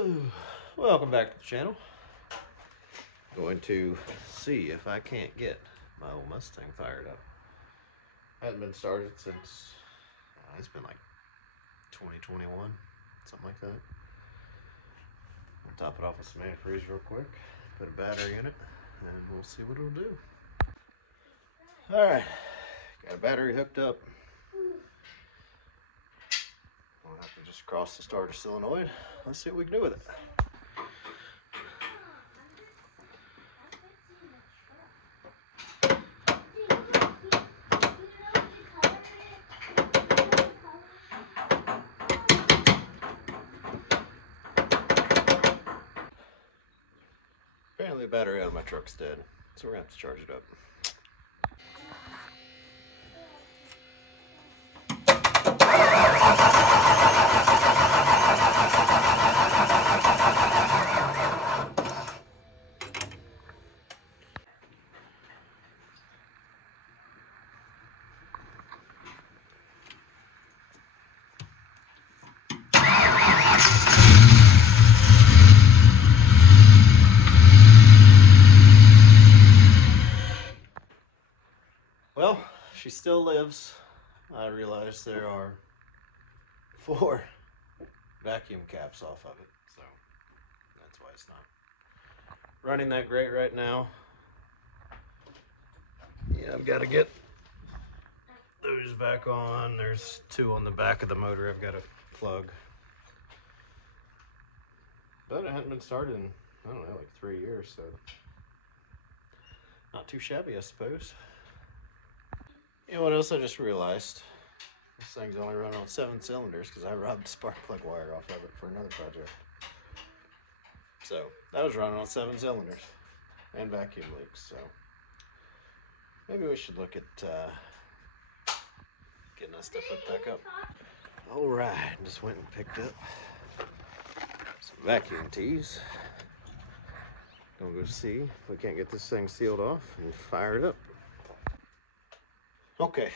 Oh, welcome back to the channel. Going to see if I can't get my old Mustang fired up. Hasn't been started since it's been like 2021, something like that. I'll top it off with some antifreeze real quick, put a battery in it, and we'll see what it'll do. Alright, got a battery hooked up. We'll have to just cross the starter solenoid. Let's see what we can do with it. Apparently the battery out of my truck's dead, so we're gonna have to charge it up. Well, she still lives. I realize there are 4 vacuum caps off of it, so that's why it's not running that great right now. Yeah, I've got to get those back on. There's 2 on the back of the motor I've got to plug. But it hasn't been started in, I don't know, like 3 years, so not too shabby, I suppose. You know what else I just realized? This thing's only running on 7 cylinders because I robbed the spark plug wire off of it for another project. So that was running on 7 cylinders and vacuum leaks. So maybe we should look at getting that stuff hooked back up. All right, just went and picked up some vacuum tees. Gonna go see if we can't get this thing sealed off and fire it up. Okay,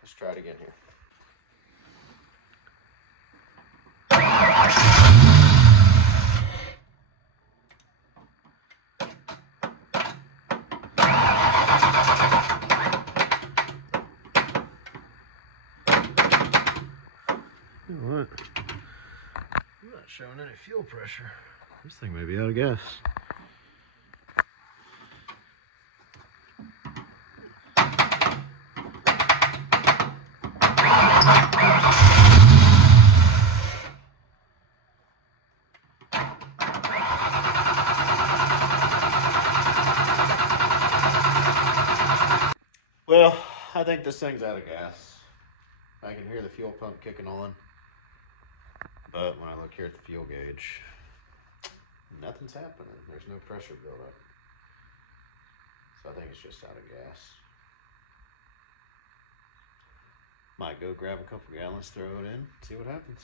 let's try it again here. You know what? I'm not showing any fuel pressure. This thing may be out of gas. Well, I think this thing's out of gas. I can hear the fuel pump kicking on, but when I look here at the fuel gauge, nothing's happening. There's no pressure buildup. So I think it's just out of gas. Might go grab a couple gallons, throw it in, see what happens.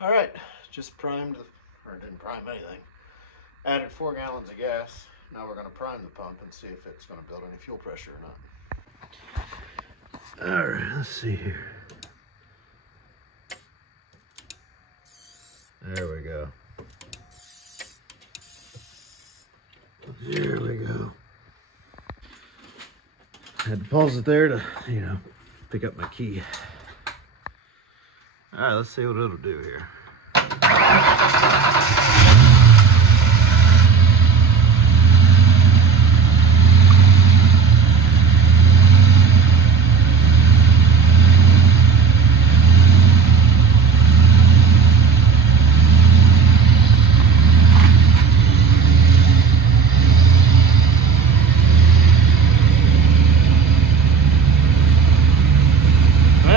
All right, just primed, or didn't prime anything. Added 4 gallons of gas. Now we're gonna prime the pump and see if it's gonna build any fuel pressure or not. All right, let's see here. There we go. There we go. Had to pause it there to, pick up my key. All right, let's see what it'll do here.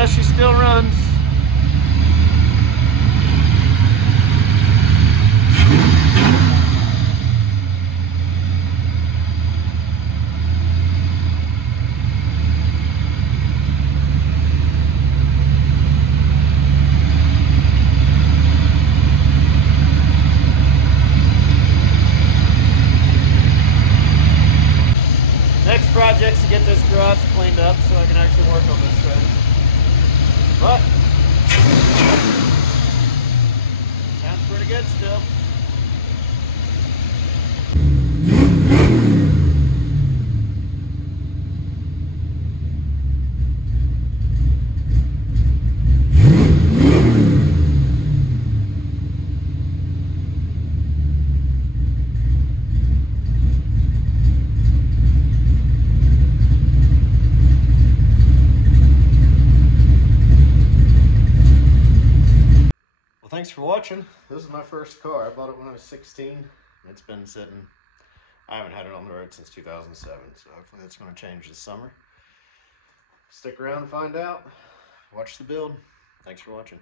She still runs. Next project's to get this garage cleaned up so I can actually work on this thing. But sounds pretty good. good still. Thanks for watching. This is my first car. I bought it when I was 16. It's been sitting. I haven't had it on the road since 2007, so hopefully that's going to change this summer. Stick around and find out. Watch the build. Thanks for watching.